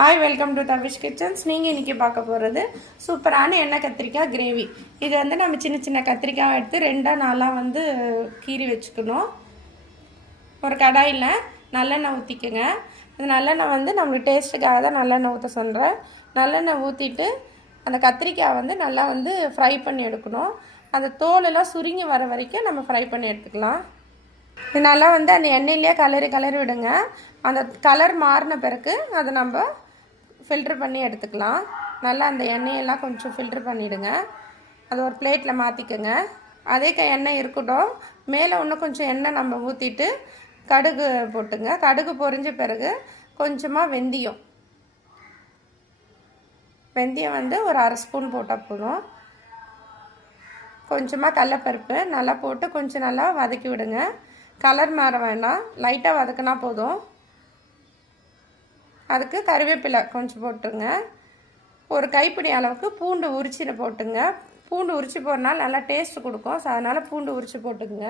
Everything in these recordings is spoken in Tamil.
Hi welcome to Tavish kitchens நீங்கள் இன்றைக்கி பார்க்க போகிறது சூப்பரான எண்ணெய் கத்திரிக்காய் கிரேவி இது வந்து நம்ம சின்ன சின்ன கத்திரிக்காய் எடுத்து ரெண்டாக நாளாக வந்து கீறி வச்சுக்கணும். ஒரு கடாயில் நல்லெண்ணெய் ஊற்றிக்கோங்க அந்த நல்லெண்ணெய் வந்து நம்மளுக்கு டேஸ்ட்டுக்காக தான் நல்லெண்ணெய் ஊற்ற சொல்கிறேன் நல்லெண்ணெய் ஊற்றிட்டு அந்த கத்திரிக்காய் வந்து நல்லா வந்து ஃப்ரை பண்ணி எடுக்கணும். அந்த தோலெல்லாம் சுருங்கி வர வரைக்கும் நம்ம ஃப்ரை பண்ணி எடுத்துக்கலாம். இது நல்லா வந்து அந்த எண்ணெயிலே கலரி கலரி விடுங்க. அந்த கலர் மாறின பிறகு அதை நம்ம ஃபில்ட்ரு பண்ணி எடுத்துக்கலாம். நல்லா அந்த எண்ணெயெல்லாம் கொஞ்சம் ஃபில்ட்ரு பண்ணிவிடுங்க அது ஒரு பிளேட்டில் மாற்றிக்கோங்க அதே க எண்ணெய் இருக்கட்டும். மேலே இன்னும் கொஞ்சம் எண்ணெய் நம்ம ஊற்றிட்டு கடுகு போட்டுங்க. கடுகு பொரிஞ்ச பிறகு கொஞ்சமாக வெந்தயம். வெந்தயம் வந்து ஒரு அரை ஸ்பூன் போட்டால் போதும். கொஞ்சமாக கடலப்பருப்பு நல்லா போட்டு கொஞ்சம் நல்லா வதக்கி விடுங்க. கலர் மாற வேண்டாம் லைட்டாக வதக்கினா போதும். அதுக்கு கருவேப்பிலை கொஞ்சம் போட்டுருங்க ஒரு கைப்பிடி அளவுக்கு பூண்டு உரிச்சிட்டு போட்டுங்க. பூண்டு உரிச்சு போடுறனால நல்லா டேஸ்ட் கொடுக்கும். ஸோ அதனால் பூண்டு உரிச்சு போட்டுக்குங்க.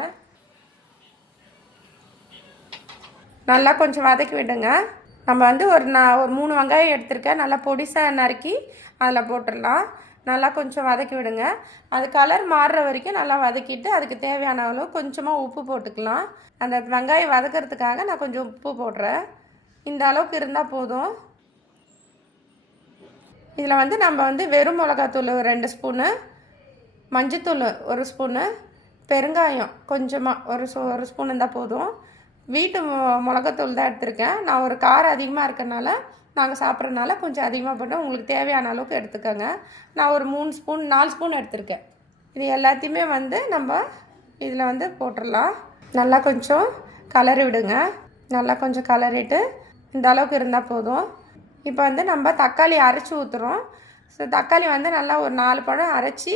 நல்லா கொஞ்சம் வதக்கி விடுங்க. நம்ம வந்து ஒரு நான் ஒரு மூணு வெங்காயம் எடுத்திருக்கேன். நல்லா பொடிசாக நறுக்கி அதில் போட்டுடலாம். நல்லா கொஞ்சம் வதக்கி விடுங்க. அது கலர் மாறுற வரைக்கும் நல்லா வதக்கிட்டு அதுக்கு தேவையான அளவு கொஞ்சமாக உப்பு போட்டுக்கலாம். அந்த வெங்காயம் வதக்கிறதுக்காக நான் கொஞ்சம் உப்பு போடுறேன். இந்த அளவுக்கு இருந்தால் போதும். இதில் வந்து நம்ம வந்து வெறும் மிளகாத்தூள் ரெண்டு ஸ்பூனு மஞ்சத்தூள் ஒரு ஸ்பூனு பெருங்காயம் கொஞ்சமாக ஒரு ஒரு ஸ்பூன் இருந்தால் போதும். வீட்டு மிளகாத்தூள் தான் எடுத்திருக்கேன். நான் ஒரு காரம் அதிகமாக இருக்கனால நாங்கள் சாப்பிட்றதுனால கொஞ்சம் அதிகமாக போட்டு உங்களுக்கு தேவையான அளவுக்கு எடுத்துக்கோங்க. நான் ஒரு மூணு ஸ்பூன் நாலு ஸ்பூன் எடுத்திருக்கேன். இது எல்லாத்தையுமே வந்து நம்ம இதில் வந்து போட்டுடலாம். நல்லா கொஞ்சம் கலரி விடுங்க. நல்லா கொஞ்சம் கலரிட்டு இந்த அளவுக்கு இருந்தால் போதும். இப்போ வந்து நம்ம தக்காளி அரைச்சி ஊற்றுறோம் ஸோ தக்காளி வந்து நல்லா ஒரு நாலு பழம் அரைச்சி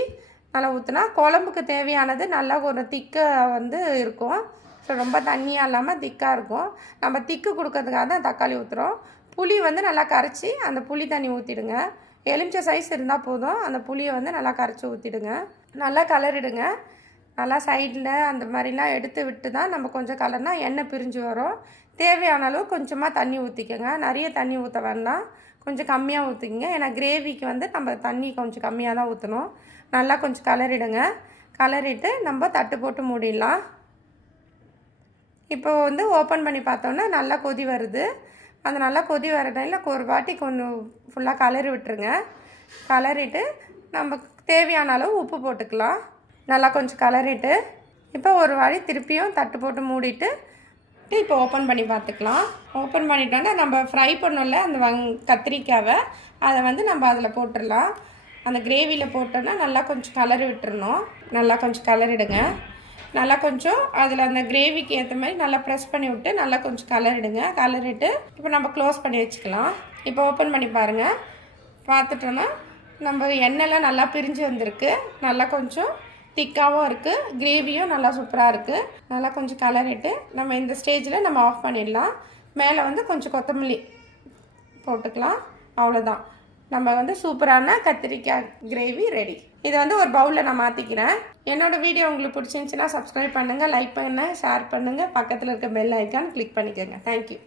நல்லா ஊற்றுனா குழம்புக்கு தேவையானது நல்லா ஒரு திக்காக வந்து இருக்கும். ஸோ ரொம்ப தண்ணியாக இல்லாமல் திக்காக இருக்கும். நம்ம திக்கு கொடுக்கறதுக்காக தான் தக்காளி ஊற்றுறோம் புளி வந்து நல்லா கரைச்சி அந்த புளி தண்ணி ஊற்றிடுங்க எலுமிச்சை சைஸ் இருந்தால் போதும். அந்த புளியை வந்து நல்லா கரைச்சி ஊற்றிடுங்க நல்லா கலரிடுங்க. நல்லா சைடில் அந்த மாதிரிலாம் எடுத்து விட்டு தான் நம்ம கொஞ்சம் கலர்னா எண்ணெய் பிரிஞ்சு வரும். தேவையான அளவு கொஞ்சமாக தண்ணி ஊற்றிக்கோங்க நிறைய தண்ணி ஊற்ற வேண்டாம். கொஞ்சம் கம்மியாக ஊற்றிக்கங்க ஏன்னா கிரேவிக்கு வந்து நம்ம தண்ணி கொஞ்சம் கம்மியாக தான் ஊற்றணும் நல்லா கொஞ்சம் கலரிடுங்க. கலரிட்டு நம்ம தட்டு போட்டு மூடிடலாம். இப்போ வந்து ஓப்பன் பண்ணி பார்த்தோன்னா நல்லா கொதி வருது. அந்த நல்லா கொதி வர டைமில் ஒரு வாட்டி கொஞ்சம் ஃபுல்லாக கலரி விட்டுருங்க. கலரிட்டு நம்ம தேவையான அளவு உப்பு போட்டுக்கலாம். நல்லா கொஞ்சம் கலரிட்டு இப்போ ஒரு வாட்டி திருப்பியும் தட்டு போட்டு மூடிட்டு இப்போ ஓப்பன் பண்ணி பார்த்துக்கலாம். ஓப்பன் பண்ணிட்டோன்னா நம்ம ஃப்ரை பண்ணோம்ல அந்த வங் கத்திரிக்காவை அதை வந்து நம்ம அதில் போட்டுடலாம். அந்த கிரேவியில் போட்டோன்னா நல்லா கொஞ்சம் கலரி விட்டுறணும். நல்லா கொஞ்சம் கலரிடுங்க. நல்லா கொஞ்சம் அதில் அந்த கிரேவிக்கு ஏற்ற மாதிரி நல்லா ப்ரெஸ் பண்ணி விட்டு நல்லா கொஞ்சம் கலரிடுங்க. கலரிட்டு இப்போ நம்ம க்ளோஸ் பண்ணி வச்சுக்கலாம். இப்போ ஓப்பன் பண்ணி பாருங்கள் பார்த்துட்டோன்னா நம்ம எண்ணெய்லாம் நல்லா பிரிஞ்சு வந்திருக்கு. நல்லா கொஞ்சம் திக்காகவும் இருக்குது கிரேவியும் நல்லா சூப்பராக இருக்குது நல்லா கொஞ்சம் கலரிட்டு நம்ம இந்த ஸ்டேஜில் நம்ம ஆஃப் பண்ணிடலாம். மேலே வந்து கொஞ்சம் கொத்தமல்லி போட்டுக்கலாம். அவ்வளோதான் நம்ம வந்து சூப்பரான கத்திரிக்காய் கிரேவி ரெடி இதை வந்து ஒரு பவுலில் நான் மாற்றிக்கிறேன் என்னோடய வீடியோ உங்களுக்கு பிடிச்சிருந்துச்சுன்னா சப்ஸ்கிரைப் பண்ணுங்கள் லைக் பண்ணுங்கள் ஷேர் பண்ணுங்கள் பக்கத்தில் இருக்க பெல் ஐக்கான் கிளிக் பண்ணிக்கோங்க. Thank you